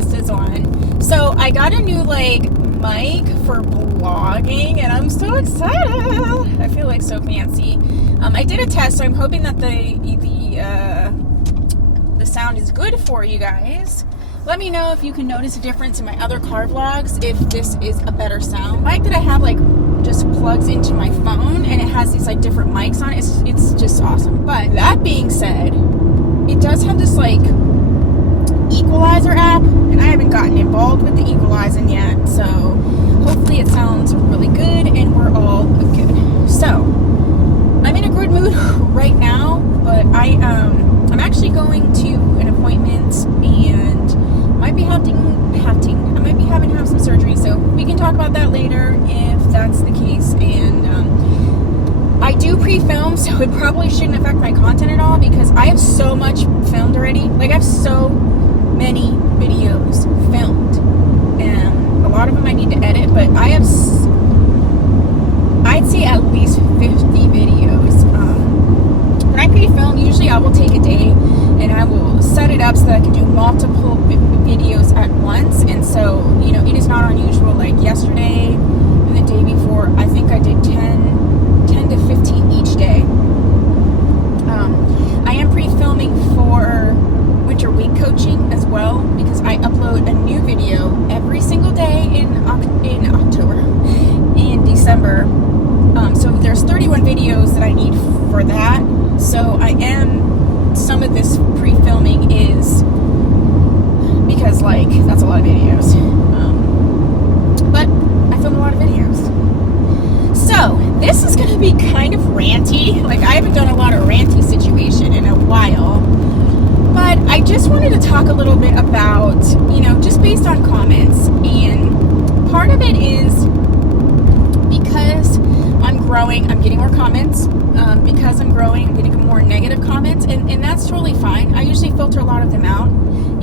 test is on. So I got a new like mic for vlogging, and I'm so excited. I feel like so fancy. I did a test, so I'm hoping that the sound is good for you guys. Let me know if you can notice a difference in my other car vlogs, if this is a better sound. The mic that I have like just plugs into my phone, and it has these like different mics on it. It's just awesome. But that being said, it does have this like equalizer app, and I haven't gotten involved with the equalizing yet, so hopefully it sounds really good and we're all good. So I'm in a good mood right now, but I'm actually going to an appointment and I might be having to have some surgery, so we can talk about that later if that's the case. And I do pre-film, so it probably shouldn't affect my content at all because I have so much filmed already. Like I have so many videos filmed, and a lot of them I need to edit, but I have I'd say at least 50 videos. When I pre-film, usually I will take a day and I will set it up so that I can do multiple videos at once. And so, you know, it is not unusual. Like yesterday and the day before, I think I did 10 to 15 each day. I am pre-filming for winter weight coaching as well, because I upload a new video every single day in October, in December. So there's 31 videos that I need for that. So some of this pre-filming is because like that's a lot of videos. But I film a lot of videos. So this is going to be kind of ranty. Like I haven't done a lot of ranty situation in a while. But I just wanted to talk a little bit about, you know, just based on comments. And part of it is because I'm growing, I'm getting more comments. Because I'm growing, I'm getting more negative comments. And that's totally fine. I usually filter a lot of them out.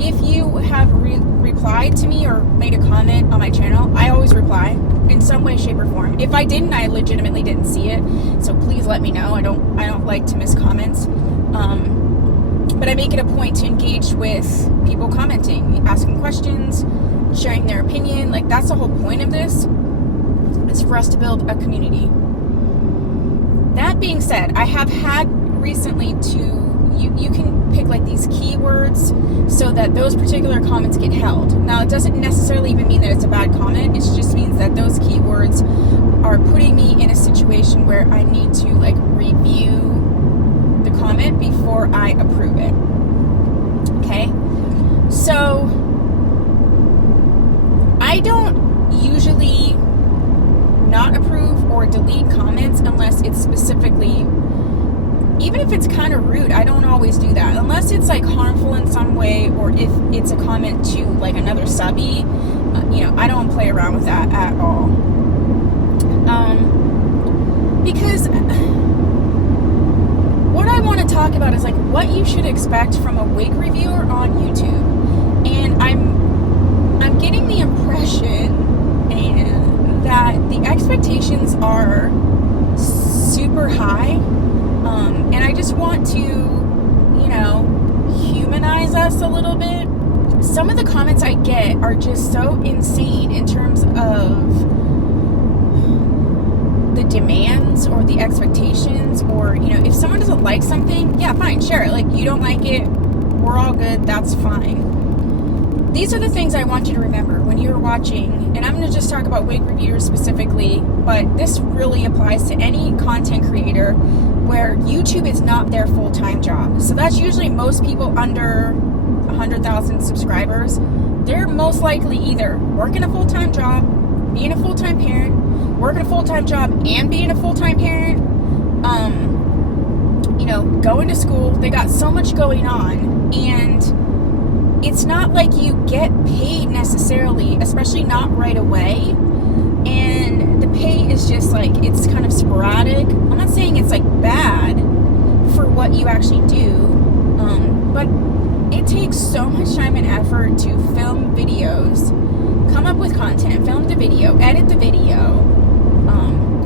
If you have replied to me or made a comment on my channel, I always reply in some way, shape, or form. If I didn't, I legitimately didn't see it. So please let me know. I don't like to miss comments. But I make it a point to engage with people commenting, asking questions, sharing their opinion. Like that's the whole point of this, is for us to build a community. That being said, I have had recently you can pick like these keywords so that those particular comments get held. Now it doesn't necessarily even mean that it's a bad comment. It just means that those keywords are putting me in a situation where I need to like review the comment before I approve it. Okay? So I don't usually not approve or delete comments unless it's specifically, even if it's kind of rude. I don't always do that unless it's like harmful in some way, or if it's a comment to like another subby. You know, I don't play around with that at all. Because what I want to talk about is like what you should expect from a wig reviewer on YouTube. And I'm getting the impression that the expectations are super high. And I just want to, you know, humanize us a little bit. Some of the comments I get are just so insane in terms of the demands or the expectations, or, you know, if someone doesn't like something, yeah, fine, share it. Like, you don't like it, we're all good, that's fine. These are the things I want you to remember when you're watching, and I'm going to just talk about wig reviewers specifically, but this really applies to any content creator where YouTube is not their full-time job. So that's usually most people under 100,000 subscribers. They're most likely either working a full-time job, being a full-time parent, working a full-time job and being a full-time parent, you know, going to school. They got so much going on, and it's not like you get paid necessarily, especially not right away. And the pay is just like, it's kind of sporadic. I'm not saying it's like bad for what you actually do, but it takes so much time and effort to film videos, come up with content, film the video, edit the video,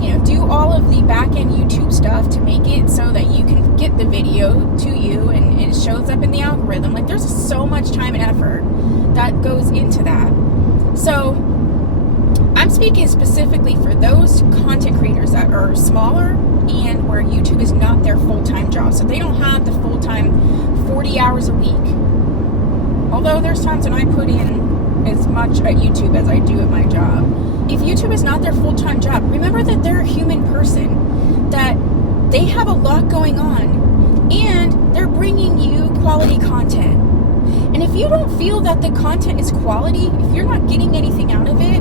you know, do all of the back-end YouTube stuff to make it so that you can get the video to you. And it's shows up in the algorithm. Like, there's so much time and effort that goes into that. So I'm speaking specifically for those content creators that are smaller and where YouTube is not their full-time job. So they don't have the full-time 40 hours a week. Although there's times when I put in as much at YouTube as I do at my job. If YouTube is not their full-time job, remember that they're a human person, that they have a lot going on, and they're bringing you quality content. And if you don't feel that the content is quality, if you're not getting anything out of it,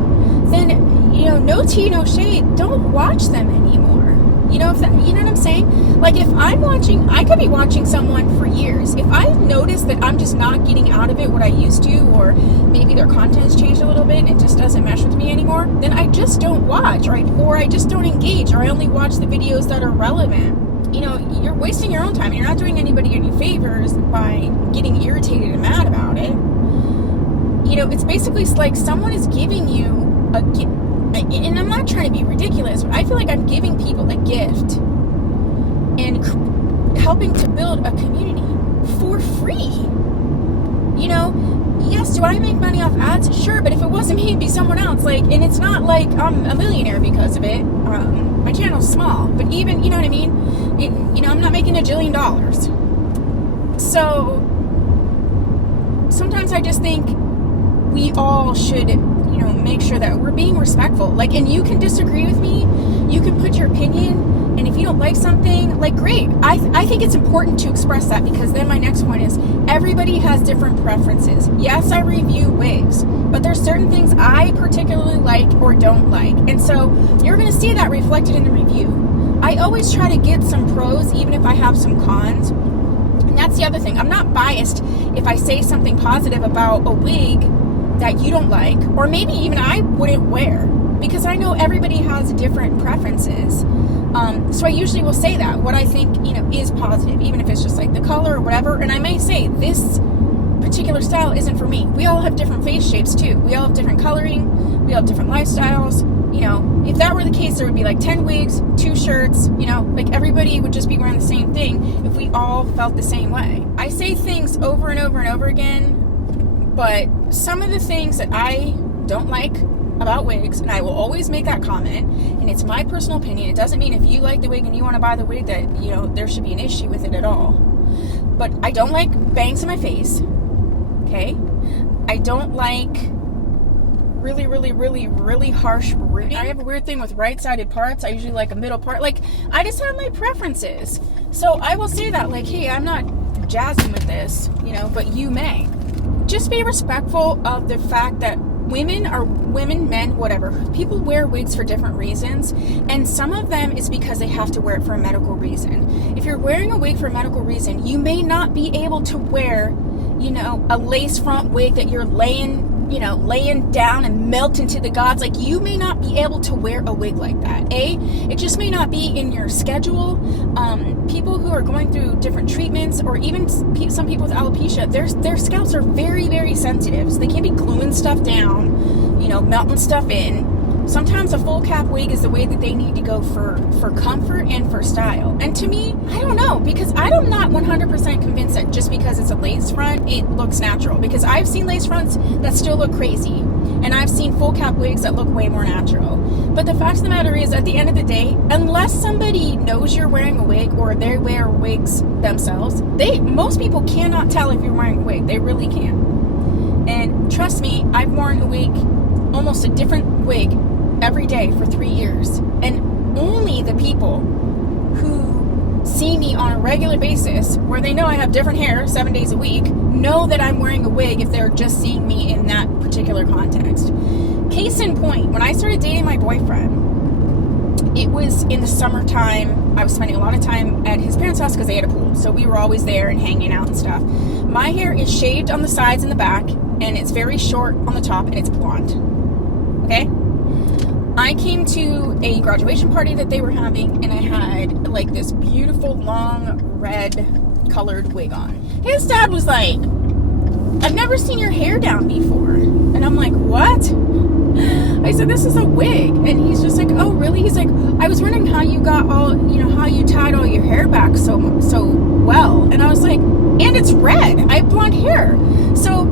then, you know, no tea, no shade, don't watch them anymore. You know, you know what I'm saying? Like, if I'm watching, I could be watching someone for years. If I notice that I'm just not getting out of it what I used to, or maybe their content has changed a little bit and it just doesn't mesh with me anymore, then I just don't watch, right? Or I just don't engage, or I only watch the videos that are relevant. You know, you're wasting your own time, and you're not doing anybody any favors by getting irritated and mad about it. You know, it's basically like someone is giving you a gift. And I'm not trying to be ridiculous, but I feel like I'm giving people a gift and helping to build a community for free. You know, yes, do I make money off ads? Sure, but if it wasn't me, it'd be someone else. Like, and it's not like I'm a millionaire because of it. My channel's small, but even, you know what I mean? You know, I'm not making $1 jillion. So sometimes I just think we all should, you know, make sure that we're being respectful. Like, and you can disagree with me, you can put your opinion, and if you don't like something, like, great. I think it's important to express that, because then my next point is, everybody has different preferences. Yes, I review wigs, but there's certain things I particularly like or don't like, and so you're going to see that reflected in the review. I always try to get some pros, even if I have some cons. And that's the other thing. I'm not biased if I say something positive about a wig that you don't like, or maybe even I wouldn't wear, because I know everybody has different preferences. So I usually will say that what I think, you know, is positive, even if it's just like the color or whatever. And I may say this particular style isn't for me. We all have different face shapes too. We all have different coloring. We all have different lifestyles. You know, if that were the case, there would be like 10 wigs, 2 shirts, you know, like everybody would just be wearing the same thing if we all felt the same way. I say things over and over and over again, but some of the things that I don't like about wigs, and I will always make that comment, and it's my personal opinion. It doesn't mean if you like the wig and you want to buy the wig that, you know, there should be an issue with it at all. But I don't like bangs in my face, okay? I don't like really harsh rooting. I have a weird thing with right-sided parts. I usually like a middle part. Like, I just have my preferences. So I will say that, like, hey, I'm not jazzing with this, you know, but you may. Just be respectful of the fact that women, men, whatever, people wear wigs for different reasons, and some of them is because they have to wear it for a medical reason. If you're wearing a wig for a medical reason, you may not be able to wear, you know, a lace front wig that you're laying down and melt into the gods. Like, you may not be able to wear a wig like that. It just may not be in your schedule. People who are going through different treatments, or even some people with alopecia, their scalps are very, very sensitive. So they can't be gluing stuff down, you know, melting stuff in. Sometimes a full cap wig is the way that they need to go for comfort and for style. And to me, I don't know, because I'm not 100% convinced that just because it's a lace front, it looks natural. Because I've seen lace fronts that still look crazy, and I've seen full cap wigs that look way more natural. But the fact of the matter is, at the end of the day, unless somebody knows you're wearing a wig, or they wear wigs themselves, most people cannot tell if you're wearing a wig. They really can. And trust me, I've worn a wig, almost a different wig, every day for 3 years, and only the people who see me on a regular basis, where they know I have different hair 7 days a week, know that I'm wearing a wig if they're just seeing me in that particular context. Case in point, when I started dating my boyfriend, it was in the summertime. I was spending a lot of time at his parents' house because they had a pool, so we were always there and hanging out and stuff. My hair is shaved on the sides and the back, and it's very short on the top, and it's blonde. Okay? I came to a graduation party that they were having, and I had like this beautiful long red colored wig on. His dad was like, "I've never seen your hair down before." And I'm like, "What?" I said, "This is a wig." And he's just like, "Oh, really?" He's like, "I was wondering how you got how you tied all your hair back so well. And I was like, and it's red. I have blonde hair. So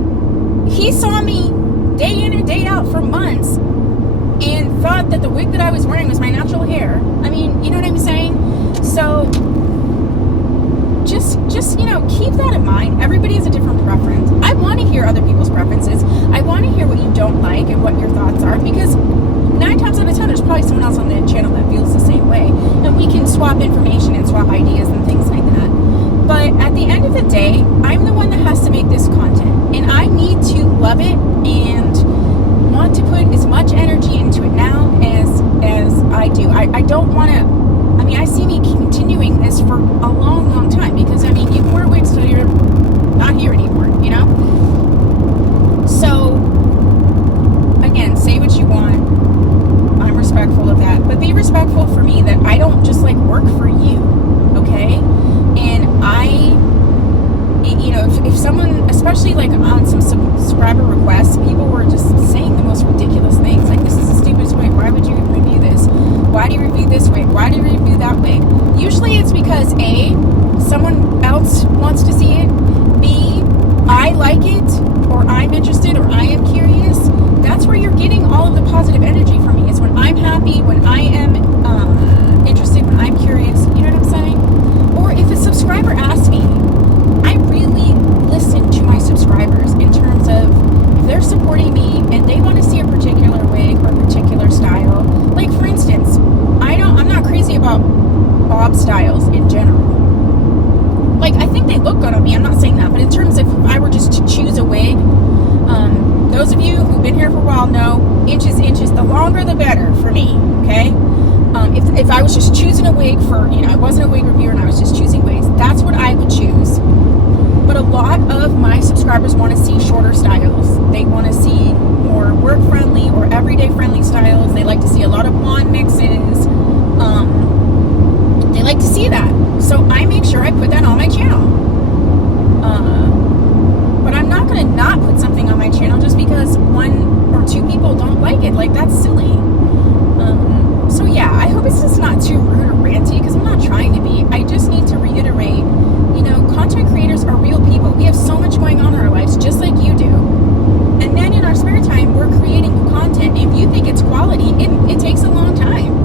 he saw me day in and day out for months and thought that the wig that I was wearing was my natural hair. I mean, you know what I'm saying? So just keep that in mind. Everybody has a different preference. I want to hear other people's preferences. I want to hear what you don't like and what your thoughts are, because 9 times out of 10 there's probably someone else on the channel that feels the same way, and we can swap information and swap ideas and things like that. But at the end of the day, I'm the one that has to make this content, and I need to love it and want to put as much energy into it now as I do. I don't want to, I mean, I see me continuing this for a long, long time, because I mean, you wear wigs till you're not here anymore, you know? So again, say what you want. I'm respectful of that, but be respectful for me that I don't just like work for you, okay? And if someone, especially like on some subscriber requests, people were just saying the most ridiculous things, like, this is the stupidest wig, why would you review this? Why do you review this wig? Why do you review that wig? Usually it's because A, someone else wants to see it, B, I like it, or I'm interested, or I am curious. That's where you're getting all of the positive energy from me, is when I'm happy, when I am interested, when I'm curious, you know what I'm saying? Or if a subscriber asks me, I really listen to my subscribers in terms of if they're supporting me and they want to see a particular wig or a particular style. Like, for instance, I'm not crazy about bob styles in general. Like, I think they look good on me, I'm not saying that, but in terms of if I were just to choose a wig, those of you who've been here for a while know, inches, the longer the better for me, okay? If I was just choosing a wig for, I wasn't a wig reviewer and I was just choosing wigs, that's what I would choose. But a lot of my subscribers want to see shorter styles. They want to see more work-friendly or everyday-friendly styles. They like to see a lot of blonde mixes. They like to see that. So I make sure I put that on my channel. But I'm not going to not put something on my channel just because 1 or 2 people don't like it. Like, that's silly. So yeah, I hope this is not too rude or ranty, because I'm not trying to be. I just need to reiterate, content creators are real people. We have so much going on in our lives, just like you do. And then in our spare time, we're creating content. If you think it's quality, it takes a long time.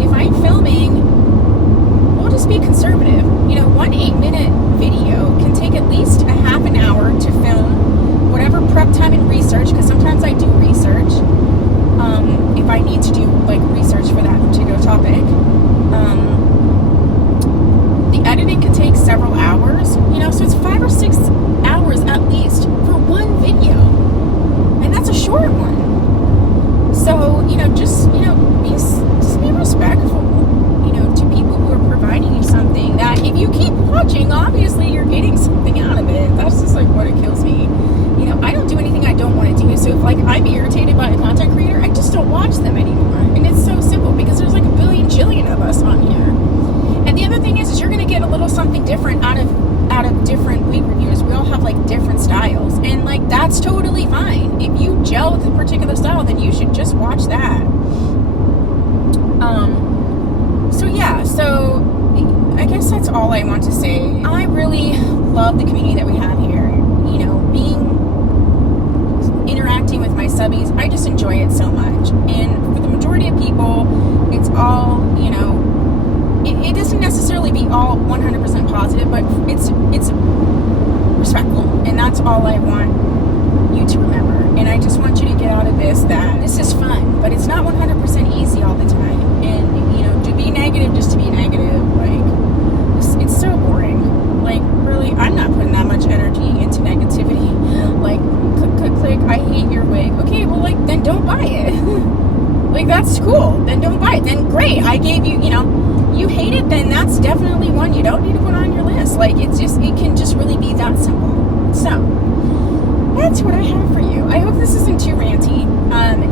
If I'm filming, we'll just be conservative. 1 8-minute video can take at least a half an hour to film, whatever prep time and research, because sometimes I do research. If I need to do like research for that particular topic, the editing can take several hours, so it's 5 or 6 hours at least for one video, and that's a short one. So just be respectful, to people who are providing you something that, if you keep watching, obviously you're getting something out of it. That's just like what it kills me. I don't do anything I don't want to do. So if I'm irritated by a content creator, I just don't watch them anymore. And it's so simple, because there's like a billion jillion of us on here. And the other thing is you're going to get a little something different out of different wig reviewers. We all have like different styles, and like that's totally fine. If you gel with a particular style, then you should just watch that. So I guess that's all I want to say. I really love the community that we have here. Interacting with my subbies, I just enjoy it so much. And for the majority of people, it's all, it doesn't necessarily be all 100% positive, but it's respectful, and that's all I want you to remember. And I just want you to get out of this that this is fun, but it's not 100% easy all the time. And to be negative just to be negative, like, it's so boring. Like, really, I'm not putting that much energy into negativity. Like, click, I hate your wig. Okay, well, like, then don't buy it. Like, that's cool. Then don't buy it. Then great, I gave you, you hate it, then that's definitely one you don't need to put on your list. Like, it can just really be that simple. So, that's what I have for you. I hope this isn't too ranty.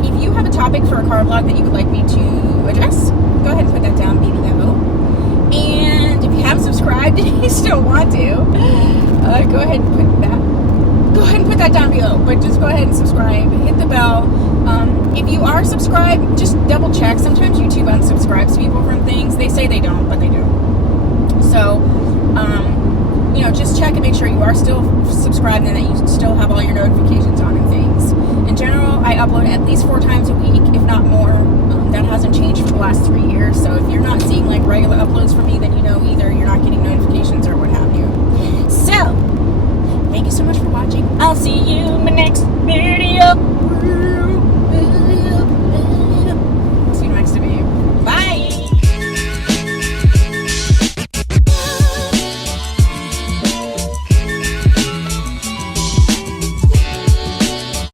If you have a topic for a car vlog that you would like me to address, go ahead and put that down below. And if you haven't subscribed and you still want to, go ahead and put that down below. But just go ahead and subscribe, hit the bell. If you are subscribed, just double check. Sometimes YouTube unsubscribes people from things. They say they don't, but they do. So, just check and make sure you are still subscribed and that you still have all your notifications on and things. In general, I upload at least 4 times a week, if not more. That hasn't changed for the last 3 years. So if you're not seeing like regular uploads from me, then either you're not getting notifications or what have you. So, thank you so much for watching. I'll see you in my next video.